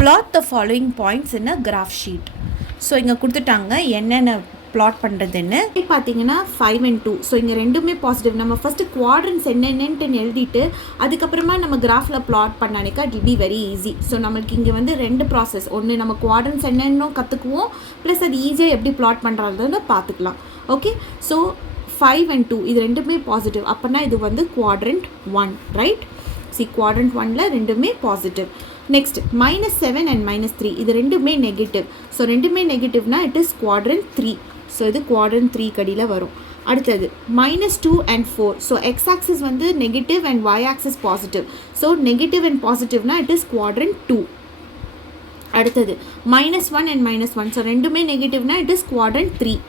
plot the following points in a graph sheet. So இங்கே கொடுத்துட்டாங்க என்னென்ன plot பண்ணுறதுன்னு. பார்த்தீங்கன்னா 5 and 2. ஸோ இங்கே ரெண்டுமே பாசிட்டிவ். நம்ம ஃபஸ்ட்டு குவாட்ரன்ஸ் என்னென்னு எழுதிட்டு அதுக்கப்புறமா நம்ம கிராஃபில் plot பண்ணானிக்கா it will be very easy. So நம்மளுக்கு இங்கே வந்து ரெண்டு ப்ராசஸ், ஒன்று நம்ம குவாட்ரன்ஸ் என்னென்னு கற்றுக்குவோம், ப்ளஸ் அது ஈஸியாக எப்படி plot பண்ணுறதுன்னு பார்த்துக்கலாம். ஓகே, ஸோ 5 and 2 இது ரெண்டுமே பாசிட்டிவ். அப்போனா இது வந்து குவாட்ரண்ட் 1, ரைட்? சி குவாட்ரண்ட் 1ல ரெண்டுமே பாசிட்டிவ். நெக்ஸ்ட் -7 and -3 இது ரெண்டுமே நெகட்டிவ். ஸோ ரெண்டுமே நெகட்டிவ்னா இட் இஸ் குவாட்ரண்ட் 3. ஸோ இது குவாட்ரண்ட் 3 கடியில் வரும். அடுத்தது -2 and 4. ஸோ எக்ஸ் ஆக்சிஸ் வந்து negative and y axis positive. So negative and பாசிட்டிவ்னா இட் இஸ் குவாட்ரண்ட் 2. அடுத்தது -1 and -1. ஸோ ரெண்டுமே நெகட்டிவ்னா இட் இஸ் குவாட்ரண்ட் 3.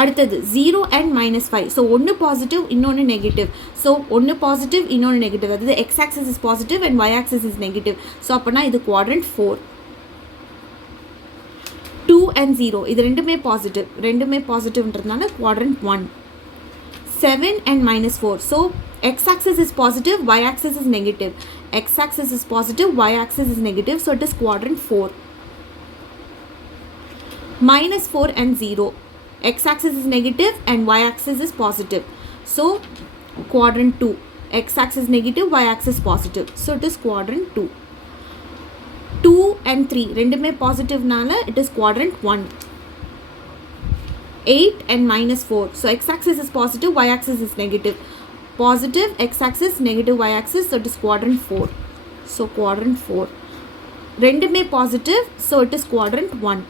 அடுத்தது 0 and -5. ஸோ ஒன்று பாசிட்டிவ் இன்னொன்று நெகட்டிவ். ஸோ ஒன்று பாசிட்டிவ் இன்னொன்று நெகட்டிவ், அதாவது X axis is positive and y axis is negative. So அப்போனா இது குவாட்ரண்ட் 4. 2 and 0 இது ரெண்டுமே பாசிட்டிவ், ரெண்டுமே பாசிட்டிவ்ன்றதுனால quadrant 1. 7 and -4. So x axis is positive, y axis is negative. X axis is positive, y axis is negative. So it is quadrant 4. -4 and 0. x-axis is negative and y-axis is positive. So quadrant 2. x-axis negative, y-axis positive. So it is quadrant 2. 2 and 3 ரெண்டுமே பாசிட்டிவ்னால it is quadrant 1. 8 and -4. So x-axis is positive, y-axis is negative. Positive x-axis, negative y-axis, so it is quadrant 4. So quadrant 4. ரெண்டுமே positive, so it is quadrant 1.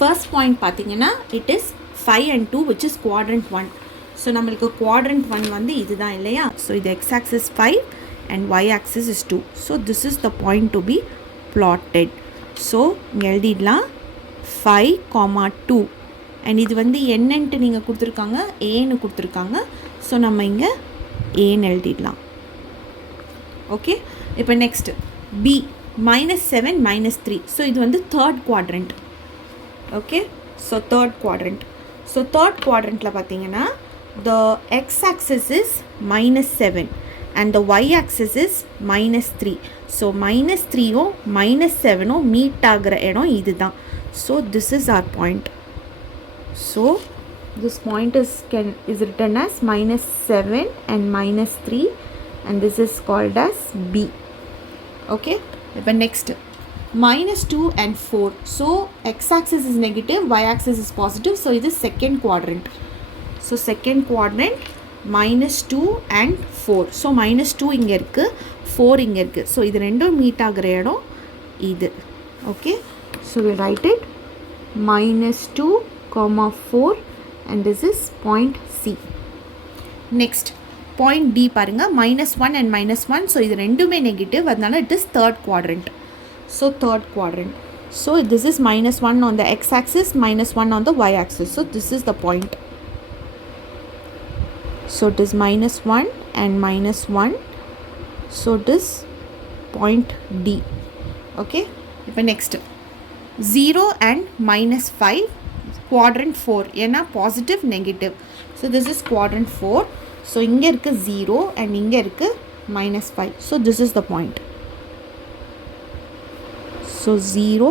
First point பார்த்தீங்கன்னா it is 5 and 2 which is quadrant 1. So நம்மளுக்கு quadrant 1 வந்து இதுதான் இல்லையா? ஸோ இது x axis 5 and y axis is 2. So this is the point to be plotted. So இங்கே எழுதிடலாம் 5, 2 அண்ட் இது வந்து என்னன்ட்டு நீங்கள் கொடுத்துருக்காங்க, ஏன்னு கொடுத்துருக்காங்க. ஸோ நம்ம இங்கே ஏன்னு எழுதிடலாம். ஓகே, இப்போ நெக்ஸ்ட் B -7 -3. ஸோ இது வந்து third quadrant. Okay, so third quadrant. So third குவாட்ரண்ட்டில் பார்த்தீங்கன்னா the x-axis is -7 and the y-axis is -3. So -3ம் -7ம் மீட் ஆகிற இடம் இது தான். So this is our point. So this point is written as -7 and -3 and this is called as B. Okay, இப்போ next -2 and 4. So x-axis is negative, y-axis is positive. So this is second quadrant. So second quadrant -2 and 4. So -2 இங்கே இருக்கு, 4 இங்கே இருக்கு. So இது ரெண்டும் மீட் ஆகிற இடம் இது. Okay, so we write it -2, 4 and this is point C. Next point D பாருங்க, -1 and -1. So இது ரெண்டுமே நெகட்டிவ், அதனால it is third quadrant. So third quadrant. So this is -1 on the x-axis, -1 on the y-axis. So this is the point. So it is -1 and -1. So it is point D. Okay. இப்போ next 0 and -5 quadrant 4. ஏன்னா positive negative. So this is quadrant 4. So இங்கே இருக்கு 0 and இங்கே இருக்கு -5. So this is the point. So 0,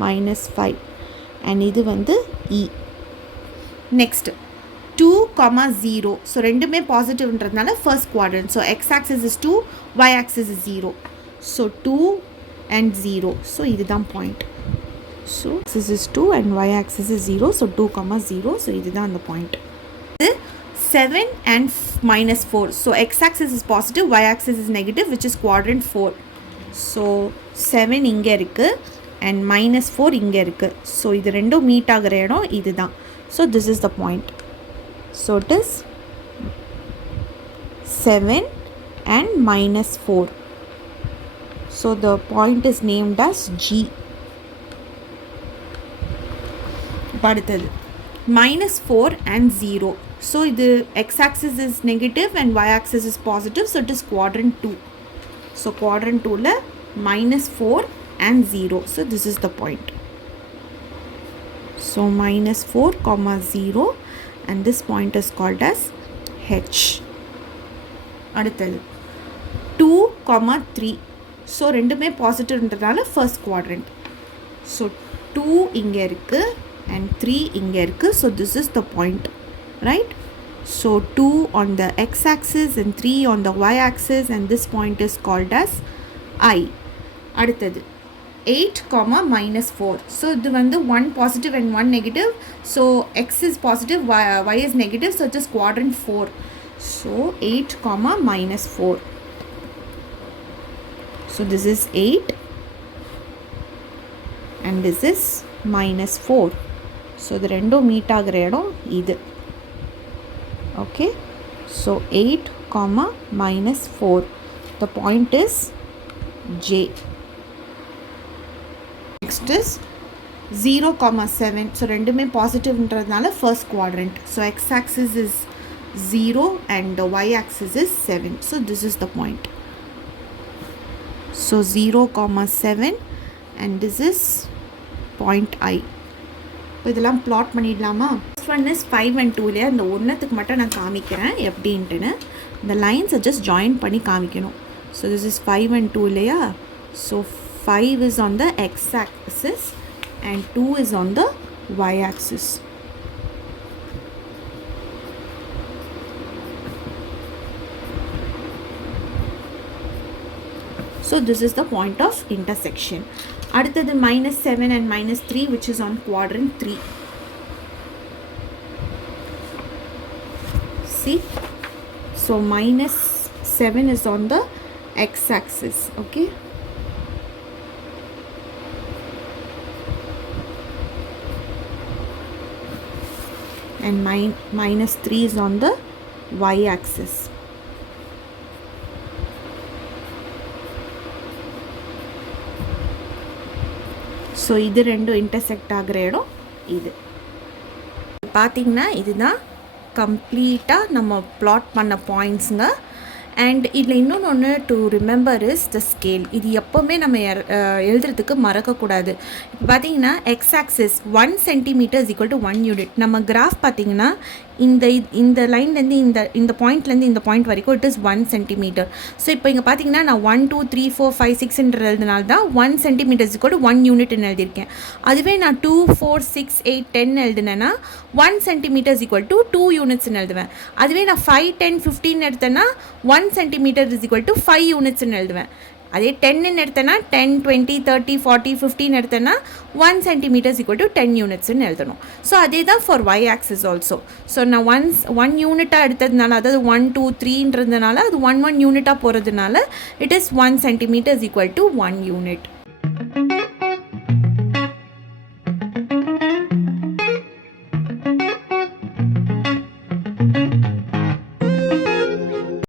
-5 and இது வந்து E. Next 2, 0. So ரெண்டுமே பாசிட்டிவ்ன்றதுனால first quadrant. So x-axis is 2, y-axis is 0. So 2 and 0. So இதுதான் point. So x-axis is 2 and y-axis is 0. So 2, 0. So இதுதான் அந்த point. 7 and -4. So x-axis is positive, y-axis is negative, which is quadrant 4. So 7 இங்கே இருக்குது and -4 இங்கே இருக்குது. ஸோ இது ரெண்டும் மீட் ஆகிற இடம் இது தான். So this is the point. So it is 7 and -4. So the point is named as G. அடுத்தது -4 and 0. So இது x-axis is negative and y-axis is positive. So it is quadrant 2. So quadrant 2ல -4 and 0. So this is the point. So -4, 0 and this point is called as H. அடுத்தது 2, 3. ஸோ ரெண்டுமே பாசிட்டிவ்ன்றதால first quadrant. So 2 இங்கே இருக்குது and 3 இங்கே இருக்குது. So this is the point, right? So 2 on the x-axis and 3 on the y-axis and this point is called as I. அடுத்தது 8, -4. ஸோ இது வந்து 1 positive and 1 negative. So x is positive, y is negative. So it is quadrant 4. ஸோ 8, -4. So this is 8 and this is -4. So the rendo meet ஆகிற இடம் இது. Okay, so 8, -4. The point is J. Next is 0, 7. So ரெண்டுமே பாசிட்டிவ்ன்றதுனால first quadrant. So x-axis is 0 and the y-axis is 7. So this is the point. So 0, 7 and this is point I. இப்போ இதெல்லாம் பிளாட் பண்ணிடலாமா? First one is 5 and 2லையே இந்த ஒன்றத்துக்கு மட்டும் நான் காமிக்கிறேன் எப்படின்ட்டுன்னு. இந்த லைன்ஸை ஜஸ்ட் ஜாயின் பண்ணி காமிக்கணும். ஸோ திஸ் இஸ் 5 and 2 இல்லையா? ஸோ 5 is on the x-axis and 2 is on the y-axis. So this is the point of intersection. அடுத்தது -7 and -3 which is on quadrant 3. See, so -7 is on the x-axis. Okay, and -3 is on the y-axis. So இது ரெண்டும் இன்டர்செக்ட் ஆகிற இடம் இது. பார்த்திங்கன்னா இதுதான் கம்ப்ளீட்டாக நம்ம பிளாட் பண்ண பாயிண்ட்ஸுங்க. அண்ட் இதில் இன்னொன்று to remember is the scale. இது எப்போவுமே நம்ம எழுதுறதுக்கு மறக்கக்கூடாது. இப்போ பார்த்தீங்கன்னா x-axis 1 centimeter is equal to 1 unit. நம்ம கிராஃப் பார்த்தீங்கன்னா இந்த லைன்லேருந்து இந்த பாயிண்ட்லேருந்து இந்த பாயிண்ட் வரைக்கும் இட் இஸ் 1 centimeter. ஸோ இப்போ இங்கே பார்த்தீங்கன்னா நான் 1, 2, 3, 4, 5, 6ன்றதுனால தான் 1 centimeter is equal to 1 unitன்னு எழுதியிருக்கேன். அதுவே நான் 2, 4, 6, 8, 10 எழுதுனேன்னா 1 centimeter is equal to 2 unitsன்னு எழுதுவேன். அதுவே நான் 5, 10, 15 எடுத்தேன்னா 1 centimeter is equal to 5 unitsன்னு எழுதுவேன். அதே 10ன்னு எடுத்தேன்னா 10, 20, 30, 40, 15 எடுத்தேன்னா 1 centimeter is equal to 10 unitsன்னு எழுதணும். ஸோ அதே தான் for y axis also. So நான் 1 யூனிட்டாக எடுத்ததுனால, அதாவது 1, 2, 3ன்றதுனால அது 1 யூனிட்டாக போகிறதுனால it is 1 centimeter is equal to 1 unit.